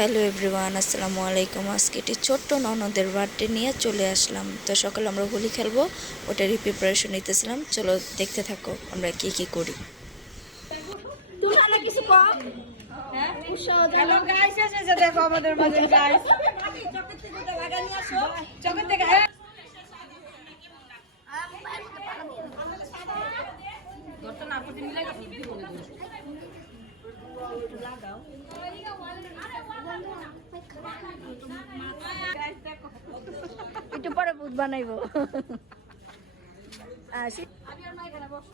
Hello everyone, আসসালামু আলাইকুম। আজকে একটি ছোট্ট ননদের বার্থডে নিয়ে চলে আসলাম। তো সকালে আমরা হোলি খেলবো, ওটারই প্রিপারেশন নিতেছিলাম। চলো দেখতে থাকো আমরা কি কি করি। হ্যালো গাইস, এসে দেখো আমাদের মাঝে গাইস। চকের থেকে ওটা লাগা নিয়ে আসো। চকের থেকে গর্ত না করতে মিলাই গেছে কি বলে দিও। লাগাও। একটু পরে ভূত বানাইবো। আমি আর মাই এখানে বসো।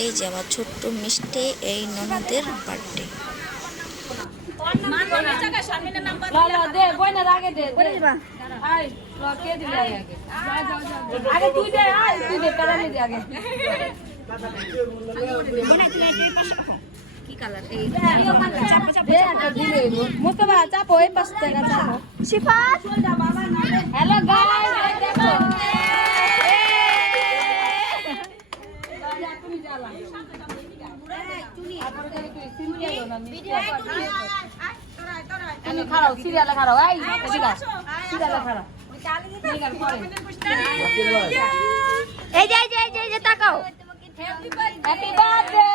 এই যে আমার ছোট্ট মিষ্টি এই ননদের বার্থডে। দে বইনা আগে দে করে দিবা। আই কে দিবি আগে আগে তুই দে, আই তুই দে পেরা নি দে আগে বনা তুমি এই পাশে কি কালার এই চাপা চাপা দে দিলে মুস্তাফা চাপো এই পাশ থেকে চাপো শিফা হ্যালো গাইস দেখো তুমি জ্বালা তুমি খারাও সিরিয়ালে খারাও এই ঠিক আছে সিরিয়ালে খারাও এই যে তাকাও। হ্যাপি বার্থডে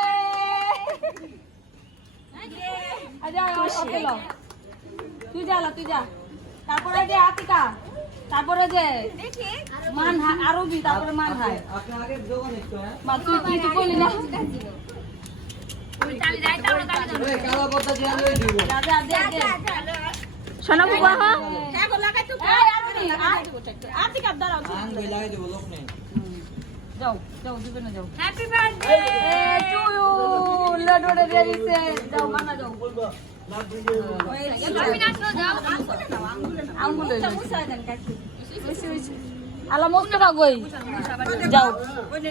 আজা ওকে লো তুই যা তারপরে যে আতিকা তারপরে যে মান আরবি তারপরে মান হায় আপনি আগে দোকান একটু হ্যাঁ মা তুই কি বলি না কালো পর্দা দিয়ে লই দিব দে সোনা বুবা হ কাগো লাগাই তো আতিকা দাঁড়াও আং বই লাগাই দেব লোক নেই যাও দিবে না যাও হ্যাপি বার্থডে টু ইউ লডোরে দেরিছে যাও মানা যাও বলবো আলা মোস্তফা গই যাও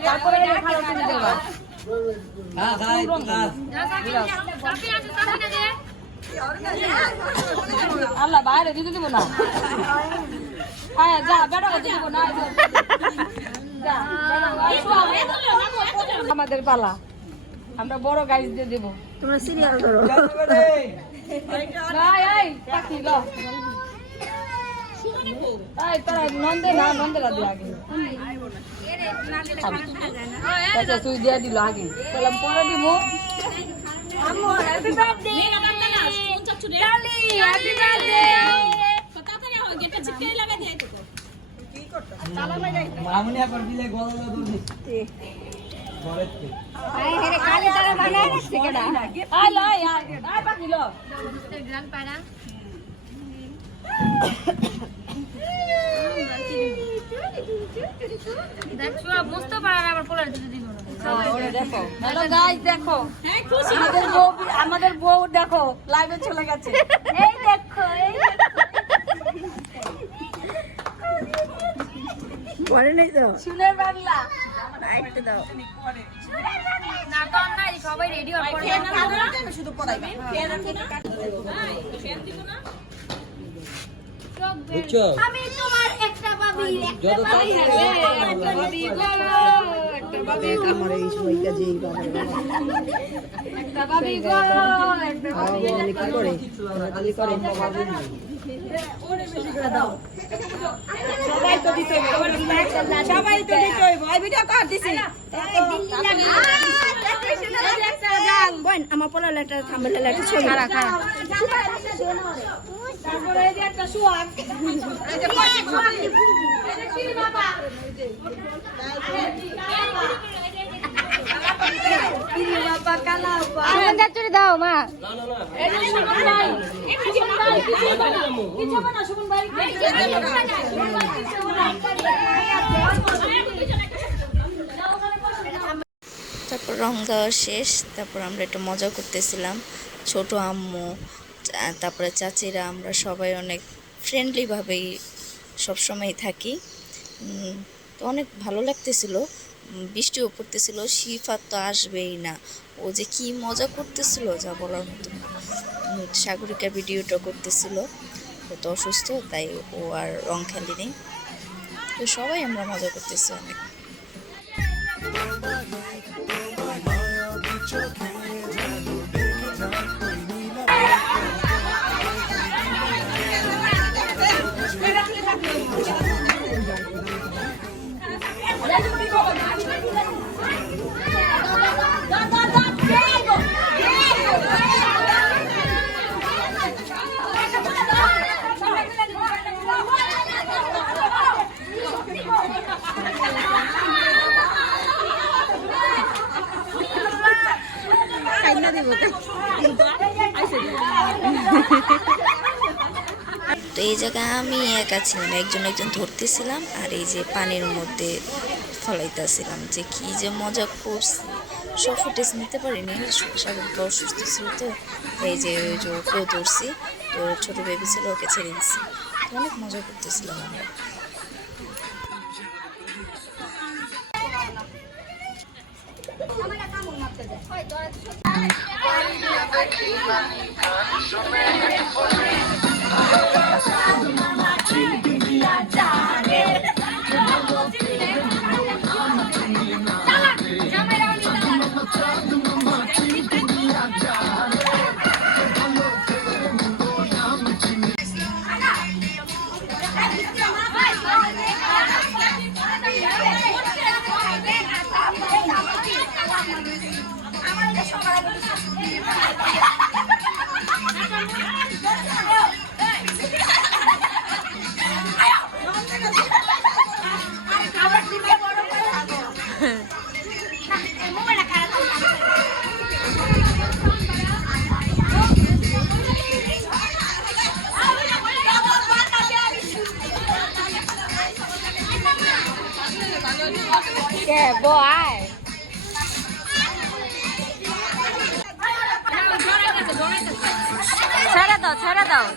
তারপরে খারাপ করে দেবা হ্যাঁ খাই আল্লাহ বাইরে দিতে দিব না হ্যাঁ যা বেটা করতে দিব না আমাদের পালা আমরা বড় গাইজ দিয়ে দেবো তোমরা সিরিয়াল ধরো। তুই দিয়ে দিল আগে বললাম পরে দিব মামুনি আবার দিলে গলা দিতে আমাদের বউ দেখো লাইভে চলে গেছে এই দেখো পরে নেই তো শুনে বাংলা একটু দাও। না তো নাই সবাই রেডি হয়ে পড়ে আমি শুধু পড়াইবা ফেন দিব না বুঝছো আমি তোমার একটা বাবি যত তাড়াতাড়ি একটা বাবি গো একটা বাবি আমার এই সময়টা যেই বাবা একটা বাবি গো একটা বাবি কি করে খালি করে ওরে বেশি করে দাও সবাই তো দিতে হইব সবাই তো দিতে হইব এই ভিডিও কর দিছি বোন আমার পোলা লেটার থাম্বনেল লেটার ছবি খাড়া তারপরে এই যে একটা সুয়াগ এই যে পাশে সুয়াগ এই যে চিনি বাবা চিনি বাবা কালা বাবা সুগন্ধা চুরি দাও মা। এই যে সুমন ভাই সুমন ভাই কিছু বানা সুমন ভাই তারপর রং দেওয়া শেষ। তারপর আমরা একটু মজা করতেছিলাম, ছোট আম্মু তারপরে চাচিরা, আমরা সবাই অনেক ফ্রেন্ডলিভাবেই সবসময় থাকি। তো অনেক ভালো লাগতেছিল, বৃষ্টিও পড়তেছিল। শিফা তো আসবেই না, ও যে কি মজা করতেছিল যা বলার মতো না। সাগরিকা ভিডিওটা করতেছিল, ও তো অসুস্থ, তাই ও আর রং খেলেনি। তো সবাই আমরা মজা করতেছি অনেক। তো এই জায়গায় আমি একা ছিলাম, একজন একজন ধরতেছিলাম আর এই যে পানির মধ্যে ফলাইতেছিলাম, যে কি যে মজা করছি। সব ফুটেজ নিতে পারিনি, সাগরকে অসুস্থ ছিল তো এই যে ওই যে ওকেও ধরছি, তো ছোট বেবি ছিল ওকে ছেড়ে দিচ্ছি, অনেক মজা করতেছিলাম আমরা। ছেড়ে দাও, ছেড়ে দাও।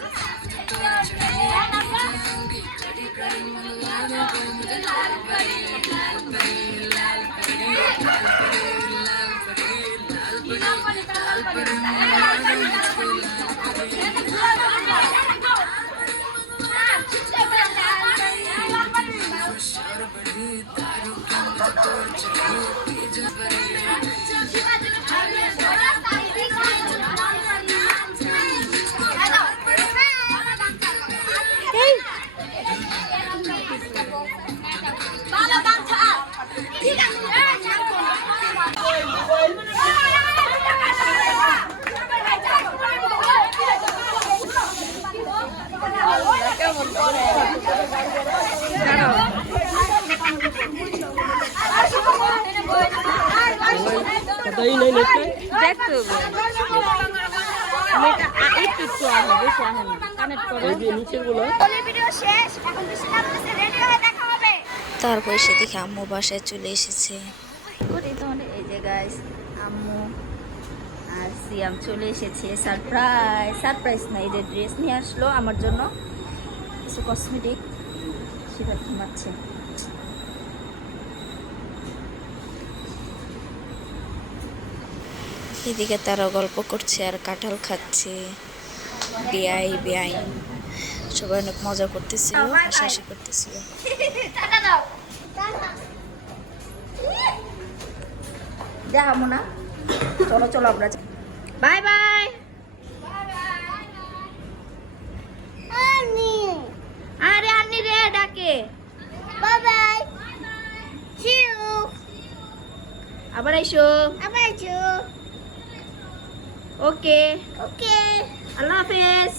দেখতো তারপর সে দেখে আম্মু বাসায় চলে এসেছে। এই যে গাইস, আম্মু আর সিয়াম চলে এসেছে। সারপ্রাইজ, সারপ্রাইজ না, এই যে ড্রেস নিয়ে আসলো আমার জন্য, কিছু কসমেটিক, সেটা ঘুমাচ্ছে। এদিকে তারা গল্প করছে আর কাঁঠাল খাচ্ছে। বেআই বেআই সবাই অনেক মজা করতেছিল, হাসাহাসি করতেছিল। যাবো না, চলো চলো আমরা বাই বাই। আরে আন্নি রে ডাকে, বাই বাই, সি ইউ, আবার আইসো, আবার আইসো, ওকে ওকে, আল্লাহ হাফেজ।